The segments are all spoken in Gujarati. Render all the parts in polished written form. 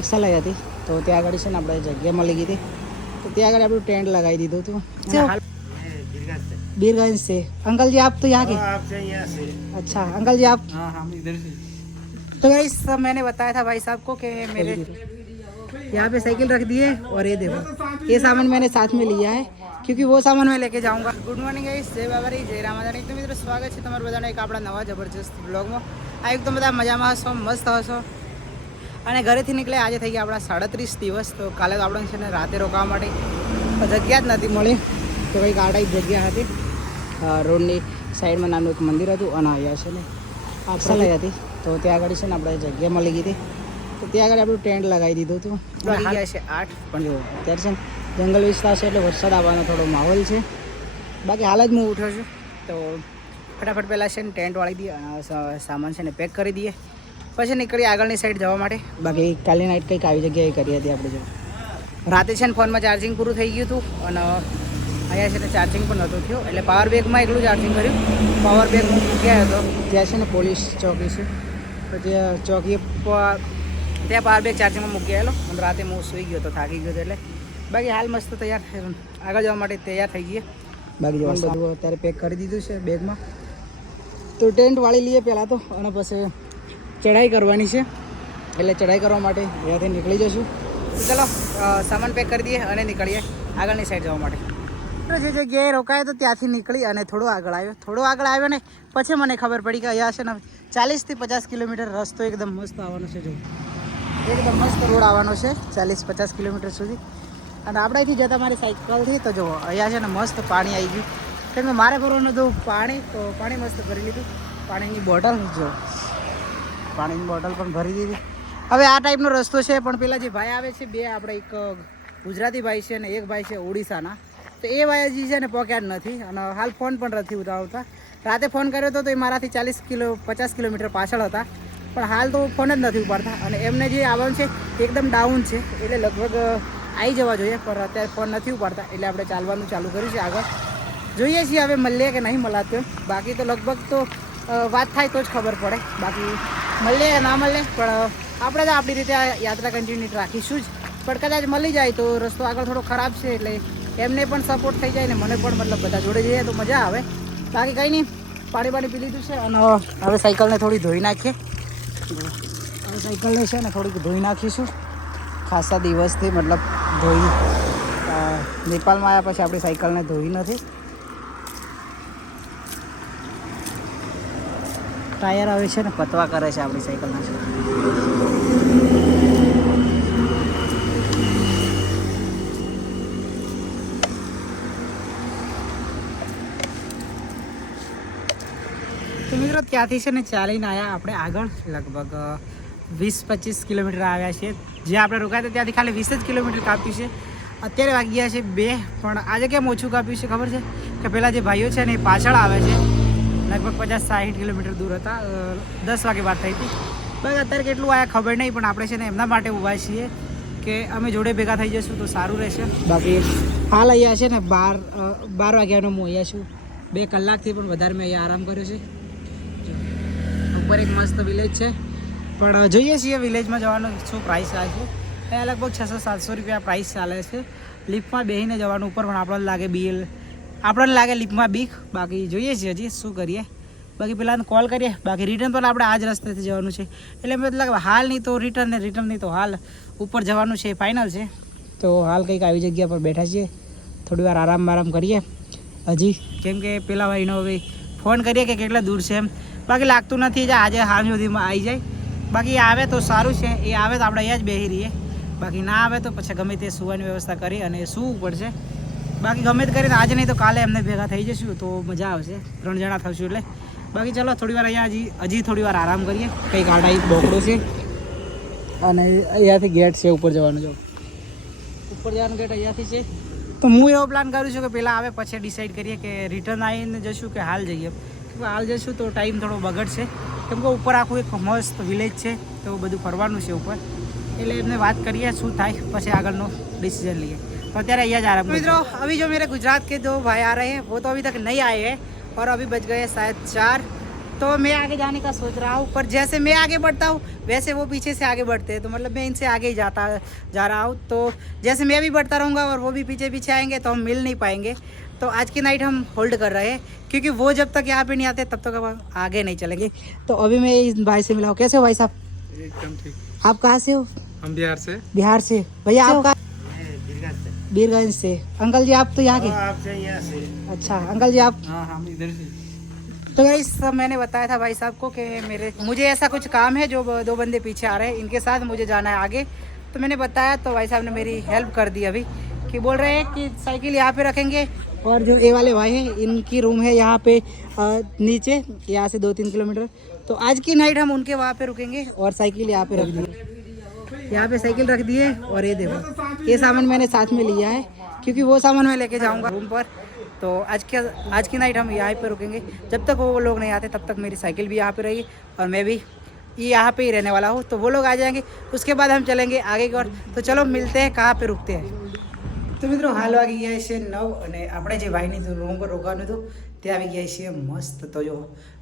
રિક્ષા લઈ હતી તો ત્યાં આગળ છે ને આપણે જગ્યા મળી ગઈ હતી તો ત્યાં આગળ આપણું ટેન્ટ लगाई દીધું હતું बीरगंज से। अंकल जी आप तो यहाँ के? आपसे यहाँ से। अच्छा अंकल जी आप? हाँ हम इधर से। तो गाइस मैंने बताया था भाई साहब को कि मेरे यहाँ पे साइकिल रख दी है और ये देखो ये सामान मैंने साथ में लिया है क्योंकि वो सामान मैं लेके जाऊँगा। गुड मॉर्निंग गाइस, जय बाबारी, जय रामाधानी। तो મિત્રો સ્વાગત છે તમારું બધાને એક આપણા નવા જબરજસ્ત બ્લોગમાં। આ એકદમ બધા મજામાં હશો, મસ્ત હશો અને ઘરેથી નીકળે આજે થઈ ગયા આપણા 37 દિવસ। તો કાલે તો આપણને છે ને રાતે રોકાવા માટે જગ્યા જ નથી મળી તો કંઈક આ ટાઈપ જગ્યા હતી રોડની સાઈડમાં નાનું એક મંદિર હતું અને અહીંયા છે ને આ લઈ હતી તો ત્યાં આગળ છે ને આપણે જગ્યા મળી ગઈ હતી તો ત્યાં આગળ આપણું ટેન્ટ લગાવી દીધું હતું। વાગી ગયા છે 8 પણ જો અત્યારે છે ને જંગલ વિસ્તાર છે એટલે વરસાદ આવવાનો થોડો માહોલ છે। બાકી હાલ જ હું ઉઠ્યો છું તો ફટાફટ પહેલાં છે ને ટેન્ટ વાળી દઈએ અને સામાન છે ને પેક કરી દઈએ પછી નીકળીએ આગળની સાઈડ જવા માટે। બાકી કાલની નાઇટ કંઈક આવી જગ્યાએ કરી હતી આપણે જો રાતે છે ને ફોનમાં ચાર્જિંગ પૂરું થઈ ગયું હતું અને અહીંયા છે ને ચાર્જિંગ પણ નહોતું થયું એટલે પાવર બેગમાં એકલું ચાર્જિંગ કર્યું। પાવર બેગ હું મૂક્યા હતો ત્યાં છે ને પોલીસ ચોકી છે તો ત્યાં ચોકી ત્યાં પાવર બેગ ચાર્જિંગમાં મૂકી ગયેલો અને રાતે હું સૂઈ ગયો તો થાકી ગયો હતો એટલે બાકી હાલ મસ્ત તૈયાર આગળ જવા માટે તૈયાર થઈ ગઈએ। બાકી જો બધું અત્યારે પેક કરી દીધું છે બેગમાં તો ટેન્ટ વાળી લઈએ પહેલાં તો અને પછી ચઢાઈ કરવાની છે એટલે ચઢાઈ કરવા માટે ત્યાંથી નીકળી જશું। ચલો સામાન પેક કરી દઈએ અને નીકળીએ આગળની સાઈડ જવા માટે। જે જગ્યાએ રોકાયો તો ત્યાંથી નીકળી અને થોડો આગળ આવ્યો ને પછી મને ખબર પડી કે અહીંયા છે ને 40 થી 50 કિલોમીટર રસ્તો એકદમ મસ્ત આવવાનો છે જો એકદમ મસ્ત રોડ આવવાનો છે 40-50 કિલોમીટર સુધી અને આપણે અહીંથી જતા મારી સાયકલથી તો જુઓ અહીંયા છે ને મસ્ત પાણી આવી ગયું કેમ કે મારે ભરવાનું હતું પાણી તો પાણી મસ્ત ભરી લીધું। પાણીની બોટલ જો પાણીની બોટલ પણ ભરી દીધી। હવે આ ટાઈપનો રસ્તો છે પણ પેલા જે ભાઈ આવે છે બે આપણે એક ગુજરાતી ભાઈ છે અને એક ભાઈ છે ઓડિશાના તો એ ભાઈ છે ને પહોંચ્યા જ નથી અને હાલ ફોન પણ નથી ઉતાવળતા। રાતે ફોન કર્યો હતો તો એ મારાથી 50 કિલોમીટર પાછળ હતા પણ હાલ તો ફોન જ નથી ઉપાડતા અને એમને જે આવવાનું છે એકદમ ડાઉન છે એટલે લગભગ આવી જવા જોઈએ પણ અત્યારે ફોન નથી ઉપાડતા એટલે આપણે ચાલવાનું ચાલુ કર્યું છે આગળ જોઈએ છીએ હવે મળીએ કે નહીં મળાતું બાકી તો લગભગ તો વાત થાય તો જ ખબર પડે બાકી મળીએ કે ના મળે પણ આપણે તો આપણી રીતે યાત્રા કન્ટિન્યુ રાખીશું જ પણ કદાચ મળી જાય તો રસ્તો આગળ થોડો ખરાબ છે એટલે એમને પણ સપોર્ટ થઈ જાય ને મને પણ મતલબ બધા જોડે જઈએ તો મજા આવે। બાકી કંઈ નહીં પાણી પી લીધું છે અને હવે સાયકલને થોડી ધોઈ નાખીએ। હવે સાયકલને છે ને થોડીક ધોઈ નાખીશું ખાસા દિવસથી મતલબ ધોઈ નેપાળમાં આવ્યા પછી આપણી સાયકલને ધોઈ નથી। ટાયર આવે છે ને પતવા કરે છે આપણી સાયકલના છે તો મિત્રો ત્યાંથી છે ને ચાલીને આવ્યા આપણે આગળ લગભગ 20-25 કિલોમીટર આવ્યા છે જે આપણે રોકાયા હતા ત્યાંથી ખાલી 20 જ કિલોમીટર કાપ્યું છે। અત્યારે વાગ્યા છે 2 પણ આજે કેમ ઓછું કાપ્યું છે ખબર છે કે પહેલાં જે ભાઈઓ છે ને એ પાછળ આવે છે લગભગ 50-60 કિલોમીટર દૂર હતા 10 વાગે વાત થઈ હતી બસ અત્યારે કેટલું આવ્યા ખબર નહીં પણ આપણે છે ને એમના માટે ઊભા છીએ કે અમે જોડે ભેગા થઈ જઈશું તો સારું રહેશે। બાકી હાલ અહીંયા છે ને 12 વાગ્યાનો હું અહીંયા છું 2 કલાકથી પણ વધારે મેં અહીંયા આરામ કર્યો છે। ઉપર એક મસ્ત વિલેજ છે પણ જોઈએ છીએ વિલેજમાં જવાનું શું પ્રાઇસ આવે છે અહીંયા લગભગ 600-700 રૂપિયા પ્રાઇસ ચાલે છે। લિફ્ટમાં બેસીને જવાનું ઉપર પણ આપણને લાગે લિફ્ટમાં બીક બાકી જોઈએ છીએ હજી શું કરીએ બાકી પહેલાં કોલ કરીએ બાકી રિટર્ન પણ આપણે આ જ રસ્તેથી જવાનું છે એટલે મતલબ હાલ નહીં તો રિટર્ન નહીં તો હાલ ઉપર જવાનું છે ફાઇનલ છે। તો હાલ કંઈક આવી જગ્યા પર બેઠા છીએ થોડી વાર આરામ કરીએ હજી કેમ કે પેલા ભાઈનો હવે ફોન કરીએ કે કેટલા દૂર છે એમ બાકી લાગતું નથી જ આજે હાલ સુધીમાં આવી જાય બાકી આવે તો સારું છે એ આવે તો આપણે અહીંયા જ બેસી રહીએ બાકી ના આવે તો પછી ગમે તે સુવાની વ્યવસ્થા કરી અને સૂવું પડશે બાકી ગમે તે કરીને આજે નહીં તો કાલે એમને ભેગા થઈ જશું તો મજા આવશે 3 જણા થશું એટલે બાકી ચલો થોડી વાર અહીંયા હજી થોડી વાર આરામ કરીએ કંઈક આ ટાઈપ બોકડો છે અને અહીંયાથી ગેટ છે ઉપર જવાનું જો ઉપર જવાનું ગેટ અહીંયાથી છે તો હું એવો પ્લાન કરું છું કે પહેલાં આવે પછી ડિસાઈડ કરીએ કે રિટર્ન આવીને જશું કે હાલ જઈએ હાલ જશું તો ટાઈમ થોડો બગડશે કેમ કે ઉપર આખું એક મસ્ત વિલેજ છે તો બધું ફરવાનું છે ઉપર એટલે એમને વાત કરીએ શું થાય પછી આગળનો डिसीजन लिए। तो અત્યારે અહીંયા જ आराम मित्रों अभी जो मेरे गुजरात के दो भाई आ रहे हैं वो तो अभी तक नहीं आए हैं और अभी बज गए शायद 4 तो मैं आगे जाने का सोच रहा हूँ, पर जैसे मैं आगे बढ़ता हूँ वैसे वो पीछे से आगे बढ़ते हैं, तो मतलब मैं इनसे आगे ही जा रहा हूँ। तो जैसे मैं भी बढ़ता रहूँगा और वो भी पीछे पीछे आएंगे तो हम मिल नहीं पाएंगे। तो आज की नाइट हम होल्ड कर रहे हैं, क्योंकि वो जब तक यहाँ पे नहीं आते तब तक हम आगे नहीं चलेंगे। तो अभी मैं इस भाई से मिला हूँ। कैसे हो भाई साहब? एकदम ठीक। आप कहाँ से हो? हम बिहार से। बिहार से। भैया आपका? बीरगंज से। अंकल जी आप तो यहाँ के? आपसे यहाँ से। अच्छा अंकल जी आप? हाँ हम इधर से। तो गाइस मैंने बताया था भाई साहब को कि मुझे ऐसा कुछ काम है, जो 2 बंदे पीछे आ रहे हैं, इनके साथ मुझे जाना है आगे। तो मैंने बताया तो भाई साहब ने मेरी हेल्प कर दी अभी, कि बोल रहे हैं कि साइकिल यहाँ पे रखेंगे, और जो ये वाले भाई हैं इनकी रूम है यहाँ पे नीचे, यहाँ से 2-3 किलोमीटर। तो आज की नाइट हम उनके वहाँ पे रुकेंगे और साइकिल यहाँ पे रख दिए। यहाँ पे साइकिल रख दी है, और ये देखो ये सामान मैंने साथ में लिया है, क्योंकि वो सामान मैं लेके जाऊँगा रूम पर। तो आज की नाइट हम यहाँ पे रुकेंगे। जब तक वो लोग नहीं आते तब तक मेरी साइकिल भी यहाँ पे रहेगी, और मैं भी यहाँ पे ही रहने वाला हूँ। तो वो लोग आ जाएंगे, उसके बाद हम चलेंगे आगे की ओर। तो चलो मिलते हैं, कहाँ पे रुकते हैं। तो મિત્રો હાલ વાગી ગયા છે 9, અને આપણે જે ભાઈની રૂમ પર રોકાવાનું હતું ત્યાં આવી ગયા છીએ મસ્ત. તો જો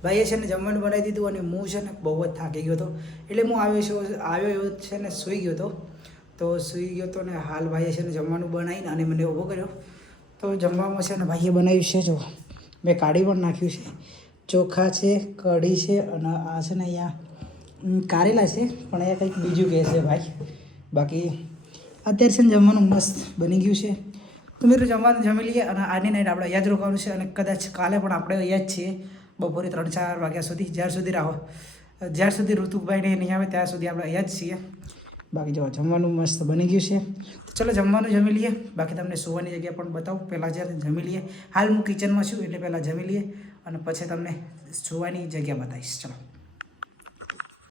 ભાઈએ છે ને જમવાનું બનાવી દીધું, અને હું છે ને બહુ જ થાકી ગયો હતો, એટલે હું આવ્યો એવો છે ને સૂઈ ગયો હતો. તો સૂઈ ગયો હતો ને હાલ ભાઈએ છે ને જમવાનું બનાવીને અને મને ઊભો કર્યો. તો જમવામાં છે ને ભાઈએ બનાવ્યું છે, જો મેં કાઢી પણ નાખ્યું છે, ચોખા છે, કઢી છે, અને આ છે ને અહીંયા કારેલા છે, પણ અહીંયા કંઈક બીજું કહે છે ભાઈ. બાકી અત્યારે છે ને જમવાનું મસ્ત બની ગયું છે. તો મિત્રો જમવાનું જમી લઈએ, અને આજની નાઈટ આપણે અહીંયા જ રોકાવાનું છે, અને કદાચ કાલે પણ આપણે અહીંયા જ છીએ બપોરે 3-4 વાગ્યા સુધી, જ્યાર સુધી ઋતુભાઈને નહીં આવે ત્યાં સુધી આપણે અહીંયા જ છીએ. બાકી જો જમવાનું મસ્ત બની ગયું છે. તો ચલો જમવાનું જમી લઈએ, બાકી તમને સુવાની જગ્યા પણ બતાવું. પહેલાં જ્યારે જમી લઈએ, હાલ હું કિચનમાં છું એટલે પહેલાં જમી લઈએ અને પછી તમને સુવાની જગ્યા બતાવીશ. ચલો.